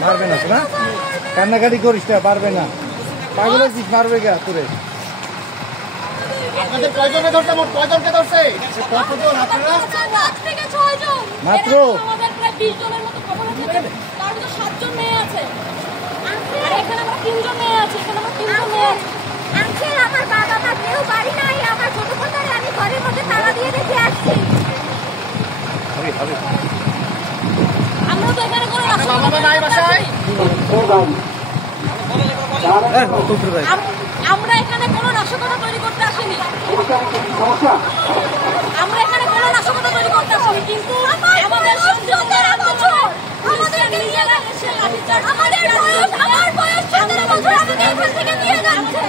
মারবে না শোনা, কান্নাকাটি করিস না, পারবে না। পাগল হয়েছিস, মারবে কে তোরে? আপনাদের কয়জনকে ধরছে? মোট কয়জনকে ধরছে? কতজন আপনারা? মাত্র আমাদের প্রায় 20 জনের মতো খবর আছে, তার মধ্যে 7 জন মেয়ে আছে। আর এখানে আমরা 3 জন মেয়ে আছি, এখানে আমরা 3 জন মেয়ে আছি। আঙ্কেল, আমার বাবা মা কেউ বাড়ি নাই, আমার ছোট কোথায় আমি ঘরের মধ্যে তালা দিয়ে রেখে আসছি। আমরা তো এখানে কোনো বাবা নাই বাসায়? আমরা এখানে কোনো নাশকতা তৈরি করতে আসিনি। আমরা এখানে কোনো নাশকতা তৈরি করতে আসিনি, কিন্তু আমাদের সন্তানদের আন্দোলন আমাদের নিজেরা এসে লাঠিচার্জ আমার বয়স 17 বছর, আমাকে এখান থেকে নিয়ে যাচ্ছে।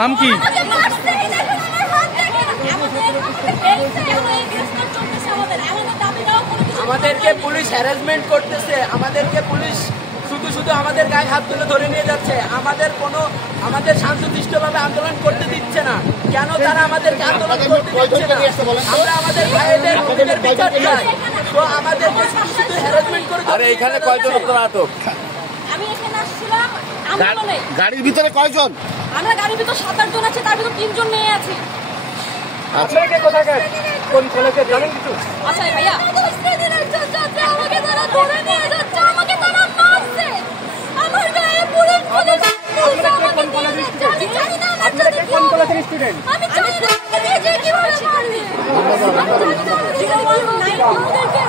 নাম কি? আমাকে মারছে, দেখুন আমার হাত দেখেন। আমাদের এই গ্রেফতার চলতেছে, আমাদের দাবি দেওয়া কোনো কিছু। আমাদেরকে পুলিশ হ্যারাসমেন্ট করতেছে, আমাদেরকে পুলিশ শুধু শুধু আমাদের গায়ে হাত তুলে ধরে নিয়ে যাচ্ছে। আমাদের শান্তশিষ্টভাবে আন্দোলন করতে দিচ্ছে না। কেন তারা আমাদেরকে আন্দোলন করতে দিচ্ছে না? আমরা আমাদের ভাইদের বিচার চাই, তো আমাদেরকে শুধু শুধু হ্যারাসমেন্ট করে। আরে এখানে কয়জন আপনারা আটক? আমি এখানে আসছিলাম আন্দোলনে। গাড়ির ভিতরে কয়জন? আমরা গাড়ির ভিতর 7-8 জন আছে, তার ভিতর 3 জন মেয়ে আছি। আপনাকে কোথাকার কোন কলেজে জানেন কিছু? আচ্ছা ভাইয়া, আমাকে তারা ধরে নিয়ে যাচ্ছে, আমাকে তারা মারছে, আমার গায়ে পুলিশ পুলিশ কোন কলেজের স্টুডেন্ট? আমি জানি না, আমার আপনাকে কোন কলেজের স্টুডেন্ট? আমি জানি না কিভাবে মারবে। আমি জানি না, আমাদেরকে